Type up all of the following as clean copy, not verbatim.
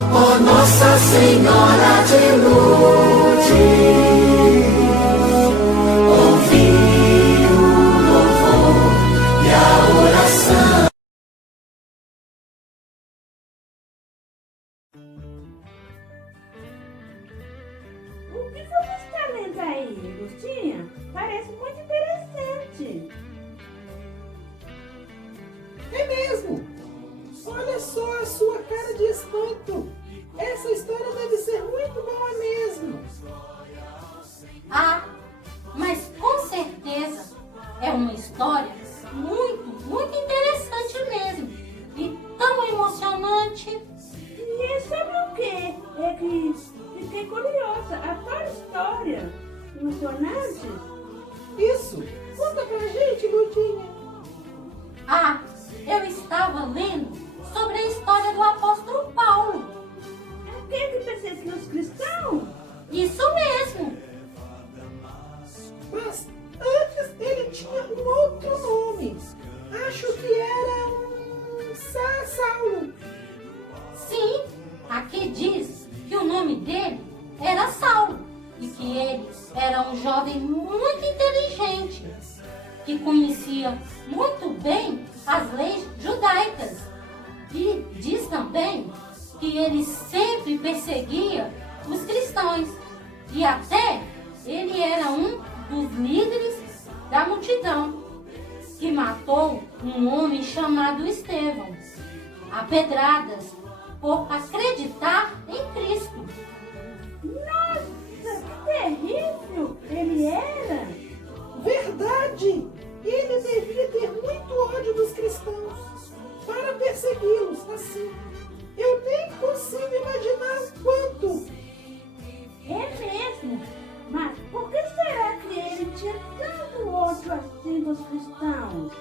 Ó Nossa Senhora de Lourdes, ouvi o louvor e a oração. O que você está lendo aí, Agostinha? Parece muito interessante. É mesmo! Olha só a sua cara de espanto! Essa história deve ser muito boa mesmo! Ah, mas com certeza é uma história muito interessante mesmo. E tão emocionante. E é sobre o quê? É que fiquei curiosa. Adoro história. Emocionante? Isso! Conta pra gente, Ludinha! Ah, eu estava lendo sobre a história do apóstolo Paulo. É aquele que perseguiu os cristãos? Isso mesmo. Mas antes ele tinha um outro nome. Acho que era Saulo. Sim, aqui diz que o nome dele era Saulo e que ele era um jovem muito inteligente, que conhecia muito bem as leis judaicas. E diz também que ele sempre perseguia os cristãos e até ele era um dos líderes da multidão que matou um homem chamado Estevão a pedradas por acreditar em Cristo. Nossa, que terrível ele era! Verdade! Ele devia ter muito ódio dos cristãos para persegui-los assim. Eu nem consigo imaginar o quanto. É mesmo? Mas por que será que ele tinha tanto ódio assim dos cristãos?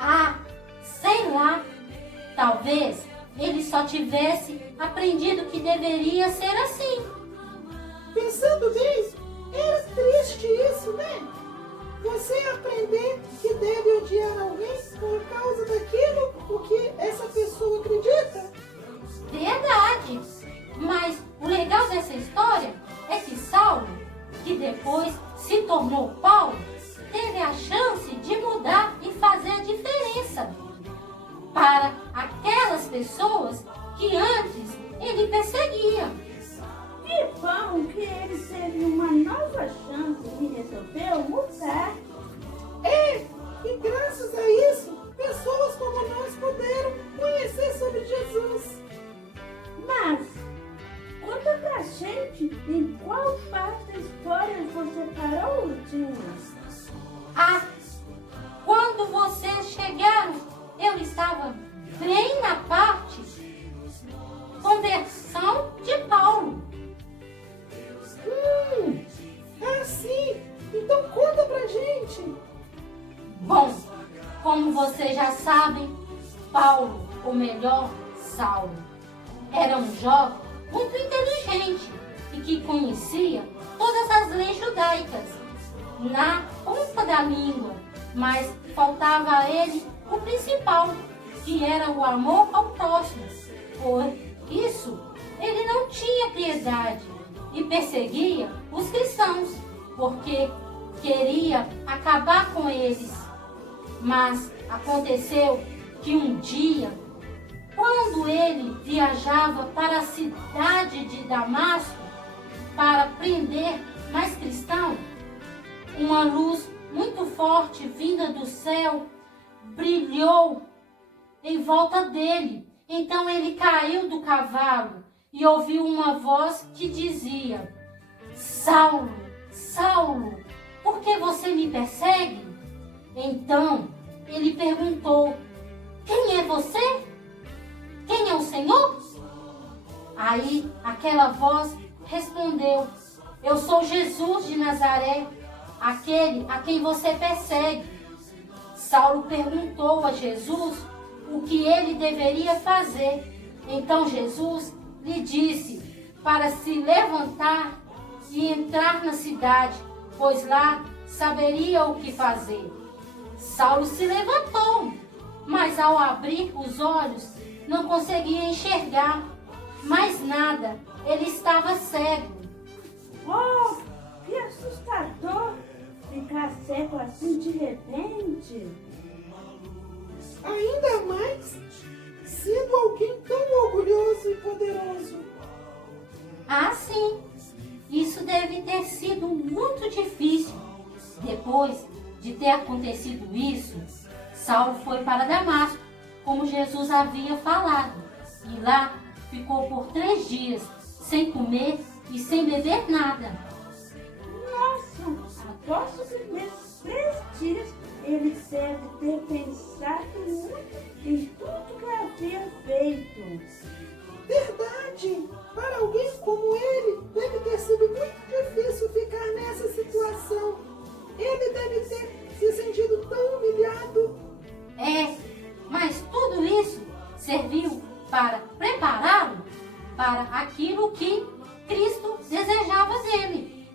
Ah, sei lá. Talvez ele só tivesse aprendido que deveria ser assim. Pensando bem, era triste isso, né? Você aprender que deve odiar alguém por causa daquilo o que essa pessoa acredita? Verdade. Mas o legal dessa história é que Saulo, que depois se tornou Paulo, teve a chance de mudar e fazer a diferença para aquelas pessoas que antes ele perseguia. Que bom que ele teve uma nova chance e resolveu mudar. E graças a isso, pessoas como nós puderam conhecer sobre Jesus. Mas, conta pra gente em qual parte da história você parou, Ludinha? Ah, quando vocês chegaram, eu estava bem na parte conversão de Paulo. Sim. Então conta pra gente. Bom, como vocês já sabem, Paulo, ou melhor, Saulo, era um jovem muito inteligente e que conhecia todas as leis judaicas na ponta da língua, mas faltava a ele o principal, que era o amor ao próximo. Por isso, ele não tinha piedade e perseguia os cristãos, porque queria acabar com eles. Mas aconteceu que um dia, quando ele viajava para a cidade de Damasco para prender mais cristãos, uma luz muito forte vinda do céu brilhou em volta dele. Então ele caiu do cavalo e ouviu uma voz que dizia: Saulo, Saulo, por que você me persegue? Então ele perguntou: quem é você? Quem é o Senhor? Aí aquela voz respondeu: eu sou Jesus de Nazaré, aquele a quem você persegue. Saulo perguntou a Jesus o que ele deveria fazer. Então Jesus lhe disse para se levantar e entrar na cidade, pois lá saberia o que fazer. Saulo se levantou, mas ao abrir os olhos não conseguia enxergar. mais nada, ele estava cego. Oh, que assustador ficar cego assim de repente. Ainda mais sendo alguém tão orgulhoso e poderoso. Ah, sim, isso deve ter sido muito difícil. Depois de ter acontecido isso, Saulo foi para Damasco, como Jesus havia falado, e lá ficou por 3 dias, sem comer e sem beber nada. Nossa, aposto que nesses 3 dias ele deve ter pensado muito em tudo que havia feito. Verdade! Para alguém como ele, deve ter sido muito difícil ficar nessa situação. Ele deve ter se sentido tão humilhado. É, mas tudo isso serviu para prepará-lo para aquilo que Cristo desejava dele.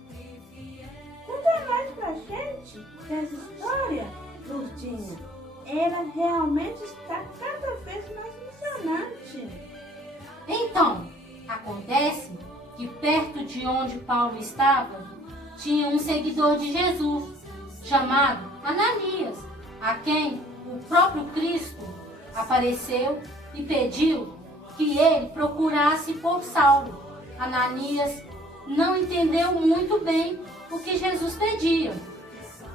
Conta mais pra gente que essa história, Lourdinha, ela realmente está cada vez mais emocionante. Então, acontece que perto de onde Paulo estava, tinha um seguidor de Jesus, chamado Ananias, a quem o próprio Cristo apareceu e pediu que ele procurasse por Saulo. Ananias não entendeu muito bem o que Jesus pedia,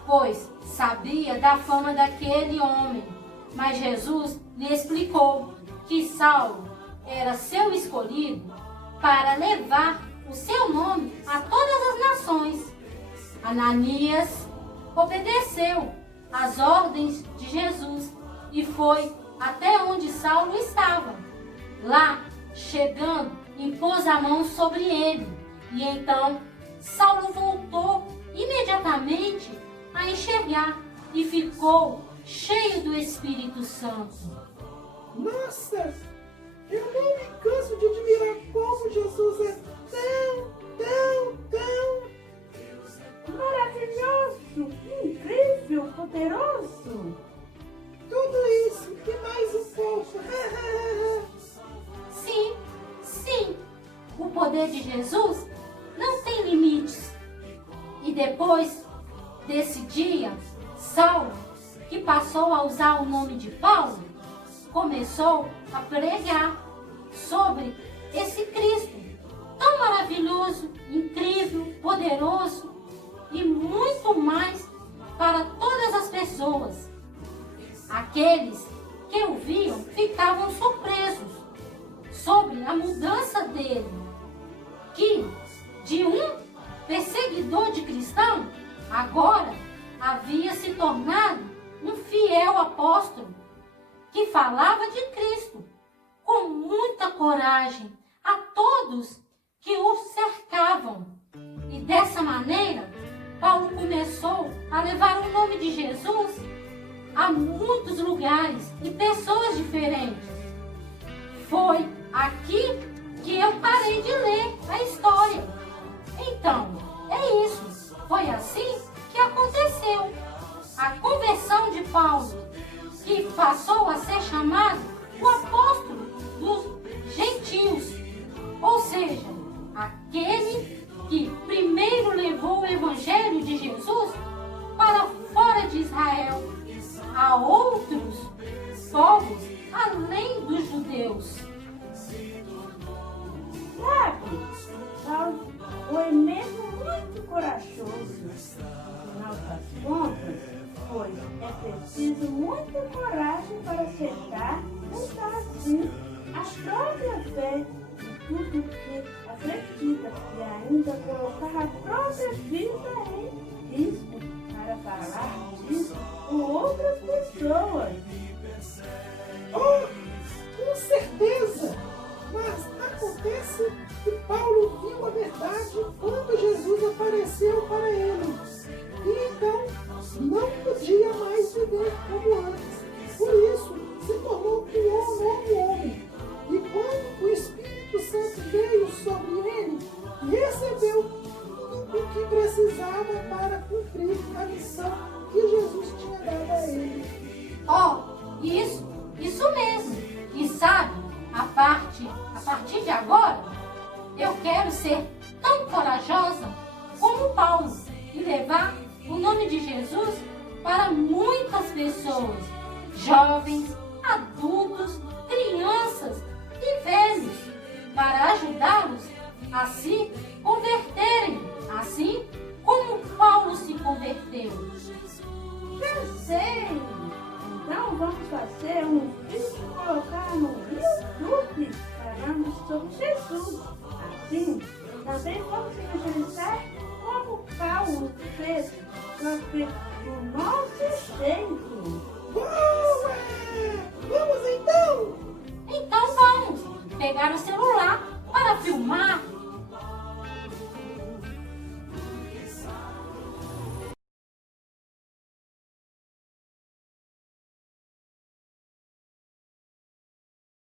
pois sabia da fama daquele homem, mas Jesus lhe explicou que Saulo era seu escolhido para levar o seu nome a todas as nações. Ananias obedeceu às ordens de Jesus e foi até onde Saulo estava. Lá, chegando, impôs a mão sobre ele, e então Saulo voltou imediatamente a enxergar e ficou cheio do Espírito Santo. Nossa! Eu não me canso de admirar como Jesus é tão Maravilhoso, incrível, poderoso. tudo isso e mais um pouco. Sim, sim, o poder de Jesus não tem limites. E depois desse dia, Saulo, que passou a usar o nome de Paulo, começou a pregar sobre esse Cristo tão maravilhoso, incrível, poderoso e muito mais para todas as pessoas. Aqueles que o viam ficavam surpresos sobre a mudança dele, que de um perseguidor de cristão agora havia se tornado um fiel apóstolo que falava de Cristo com muita coragem a todos que o cercavam. E dessa maneira, Paulo começou a levar o nome de Jesus a muitos lugares e pessoas diferentes. Foi aqui que eu parei de ler a história. Então, é isso. Foi assim que aconteceu. A conversão de Paulo, que passou a ser chamado o apóstolo dos gentios, ou seja, aquele que primeiro levou o evangelho de Jesus para fora de Israel, a outros povos além dos judeus. Sabe, Paulo foi mesmo muito corajoso. No final das contas, pois é preciso muita coragem para aceitar assim a própria fé em tudo que acredita e ainda colocar a própria vida em risco para falar disso com outras pessoas. Oh, com certeza! Mas acontece que Paulo viu a verdade quando Jesus apareceu para ele. E então não podia mais viver como antes. Por isso, se tornou um novo homem. E quando o Espírito Santo veio sobre ele, recebeu tudo o que precisava para cumprir a missão que Jesus tinha dado a ele. Oh, isso mesmo. E sabe, a partir de agora, ser tão corajosa como Paulo e levar o nome de Jesus para muitas pessoas, jovens, adultos, crianças e velhos, para ajudá-los a se converterem, assim como Paulo se converteu. Já sei! Então vamos fazer um vídeo e colocar no YouTube falando sobre Jesus. Assim, também vamos evangelizar como Paulo fez, só que do nosso jeito. Boa! Vamos